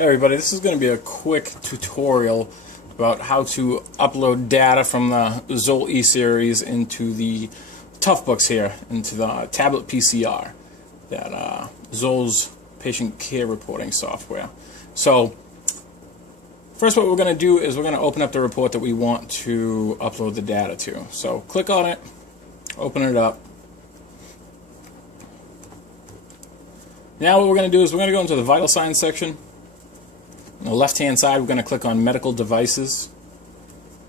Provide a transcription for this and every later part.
Hey everybody, this is going to be a quick tutorial about how to upload data from the ZOLL E Series into the toughbooks here, into the tabletPCR, that ZOLL's patient care reporting software. So first what we're going to do is we're going to open up the report that we want to upload the data to. So click on it, open it up. Now what we're going to do is we're going to go into the vital signs section. On the left-hand side, we're going to click on Medical Devices.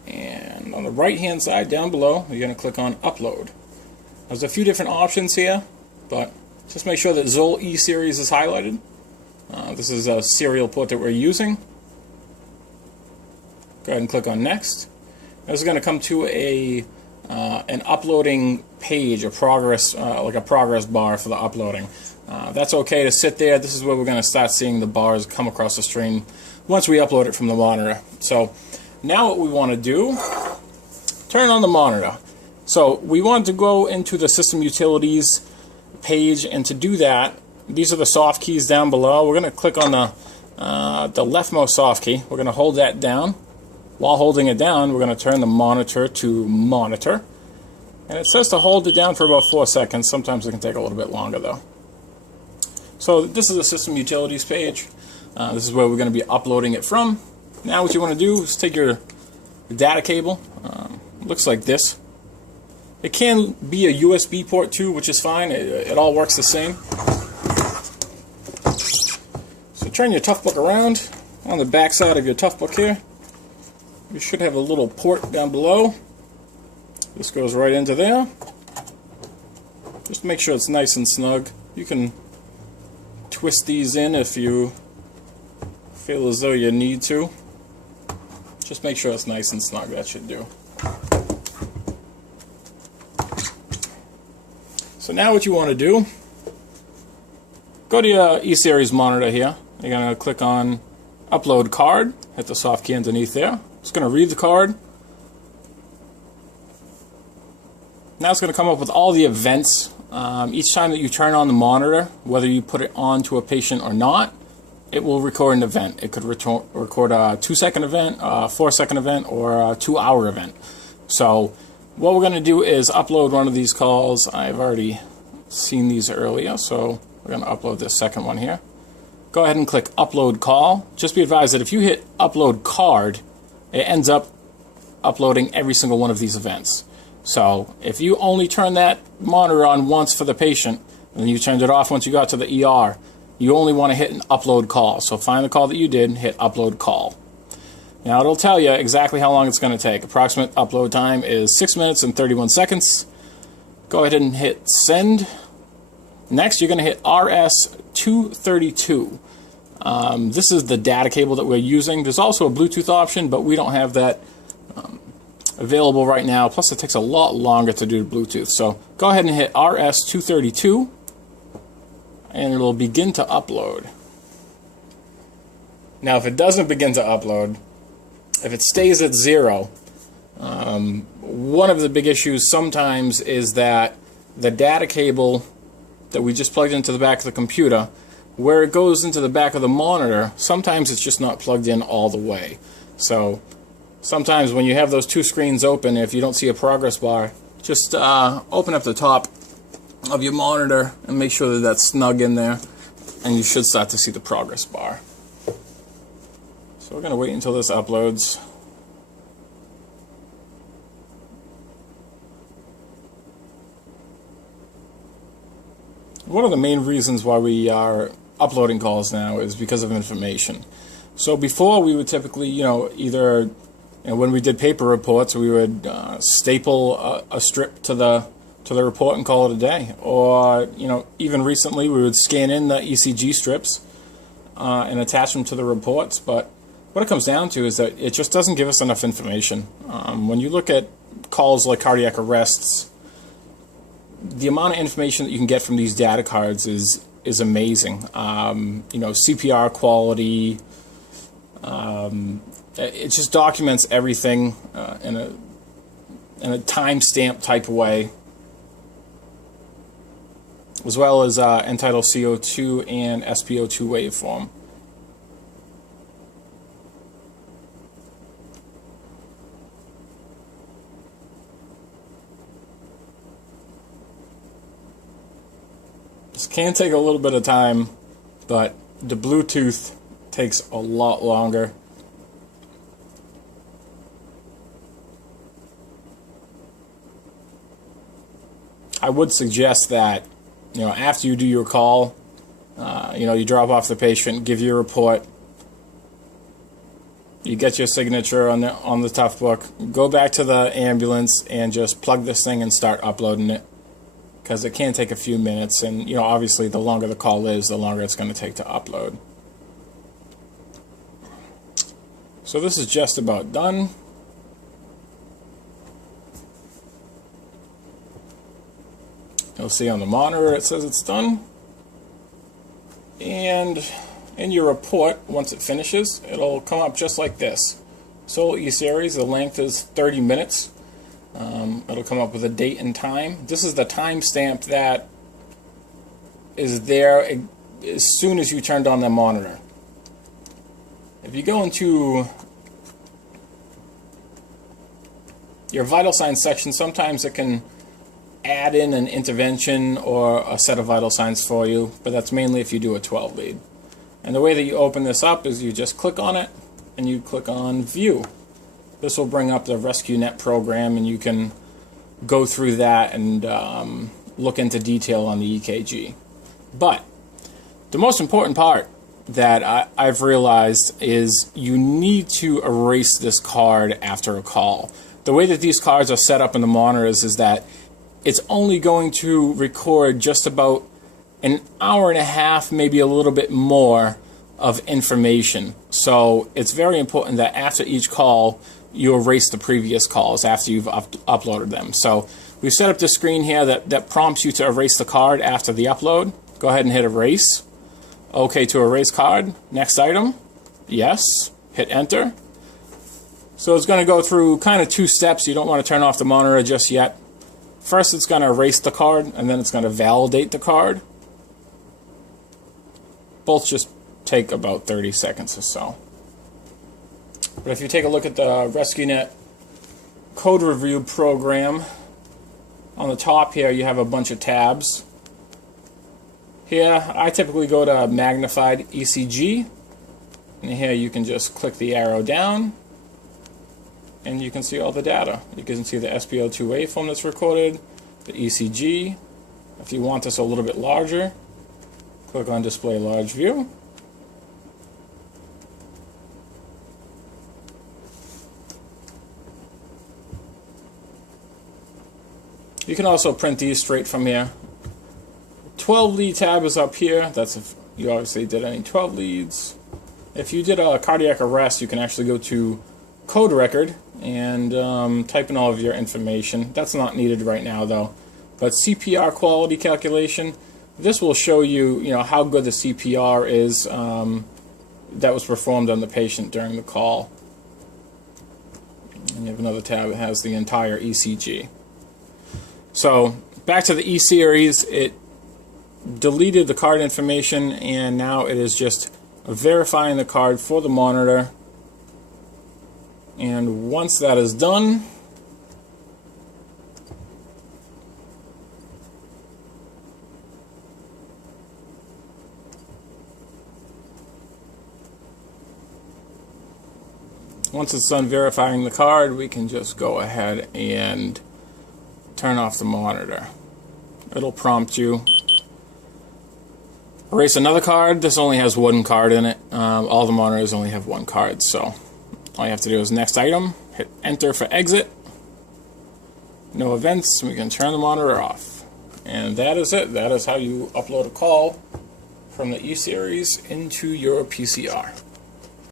And on the right-hand side, down below, you're going to click on Upload. There's a few different options here, but just make sure that ZOLL E Series is highlighted. This is a serial port that we're using. Go ahead and click on Next. This is going to come to an uploading page, a progress, like a progress bar for the uploading. That's okay to sit there. This is where we're going to start seeing the bars come across the screen once we upload it from the monitor. So now what we want to do, turn on the monitor. So we want to go into the System Utilities page, and to do that, these are the soft keys down below. We're going to click on the leftmost soft key. We're going to hold that down. While holding it down, we're going to turn the monitor to Monitor. And it says to hold it down for about 4 seconds. Sometimes it can take a little bit longer though. So this is the System Utilities page. This is where we're going to be uploading it from. Now what you want to do is take your data cable. Looks like this. It can be a USB port too, which is fine. It all works the same. So turn your toughbook around. On the back side of your toughbook here, you should have a little port down below. This goes right into there. Just make sure it's nice and snug. You can twist these in if you feel as though you need to. Just make sure it's nice and snug. That should do. So now what you want to do, go to your E-Series monitor here. You're going to click on Upload Card. Hit the soft key underneath there. It's going to read the card. Now it's going to come up with all the events. Each time that you turn on the monitor, whether you put it on to a patient or not, it will record an event. It could record a 2-second event, a 4-second event, or a 2-hour event. So what we're going to do is upload one of these calls. I've already seen these earlier, so we're going to upload this second one here. Go ahead and click Upload Call. Just be advised that if you hit Upload Card, it ends up uploading every single one of these events. So if you only turn that monitor on once for the patient, and you turned it off once you got to the ER, you only want to hit an upload call. So find the call that you did, hit Upload Call. Now it'll tell you exactly how long it's going to take. Approximate upload time is 6 minutes and 31 seconds. Go ahead and hit Send. Next you're going to hit RS-232. This is the data cable that we're using. There's also a Bluetooth option, but we don't have that available right now. Plus it takes a lot longer to do Bluetooth. So go ahead and hit RS-232 and it'll begin to upload. Now if it doesn't begin to upload, if it stays at 0, one of the big issues sometimes is that the data cable that we just plugged into the back of the computer, where it goes into the back of the monitor, sometimes it's just not plugged in all the way. So sometimes when you have those two screens open, if you don't see a progress bar, just open up the top of your monitor and make sure that that's snug in there, and you should start to see the progress bar. So we're going to wait until this uploads. One of the main reasons why we are uploading calls now is because of information. So before we would typically, either when we did paper reports, we would staple a strip to the report and call it a day. Or even recently, we would scan in the ECG strips and attach them to the reports. But what it comes down to is that it just doesn't give us enough information. When you look at calls like cardiac arrests, the amount of information that you can get from these data cards is amazing. CPR quality. It just documents everything in a timestamp type of way. as well as end-tidal CO2 and SpO2 waveform. can take a little bit of time, but the Bluetooth takes a lot longer. I would suggest that, after you do your call, you drop off the patient, give your report, you get your signature on the toughbook, go back to the ambulance and just plug this thing and start uploading it, because it can take a few minutes, and obviously the longer the call is, the longer it's going to take to upload. So this is just about done. You'll see on the monitor it says it's done, and in your report, once it finishes, it'll come up just like this. ZOLL E Series, the length is 30 minutes. It'll come up with a date and time. This is the timestamp that is there as soon as you turned on the monitor. If you go into your vital signs section, sometimes it can add in an intervention or a set of vital signs for you, but that's mainly if you do a 12 lead. And the way that you open this up is you just click on it and you click on View. This will bring up the RescueNet program, and you can go through that and look into detail on the EKG. But the most important part that I've realized is you need to erase this card after a call. The way that these cards are set up in the monitors is that it's only going to record just about an hour and a half, maybe a little bit more of information. So it's very important that after each call, you erase the previous calls after you've uploaded them. So we've set up this screen here that prompts you to erase the card after the upload. Go ahead and hit erase. OK to erase card. Next item. Yes. Hit enter. So it's going to go through kind of two steps. You don't want to turn off the monitor just yet. First, it's going to erase the card, and then it's going to validate the card. Both just take about 30 seconds or so. But if you take a look at the RescueNet code review program, on the top here you have a bunch of tabs. Here, I typically go to magnified ECG, and here you can just click the arrow down, and you can see all the data. You can see the SpO2 waveform that's recorded, the ECG. If you want this a little bit larger, click on Display Large View. You can also print these straight from here. 12 lead tab is up here. That's if you obviously did any 12 leads. If you did a cardiac arrest, you can actually go to code record and type in all of your information. That's not needed right now though. But CPR quality calculation, this will show you, how good the CPR is that was performed on the patient during the call. And you have another tab that has the entire ECG. So back to the E Series, it deleted the card information, and now it is just verifying the card for the monitor. And once that is done, once it's done verifying the card, we can just go ahead and turn off the monitor. It'll prompt you. Erase another card. This only has one card in it. All the monitors only have one card, so all you have to do is next item, hit enter for exit. No events, we can turn the monitor off. And that is it. That is how you upload a call from the E Series into your PCR.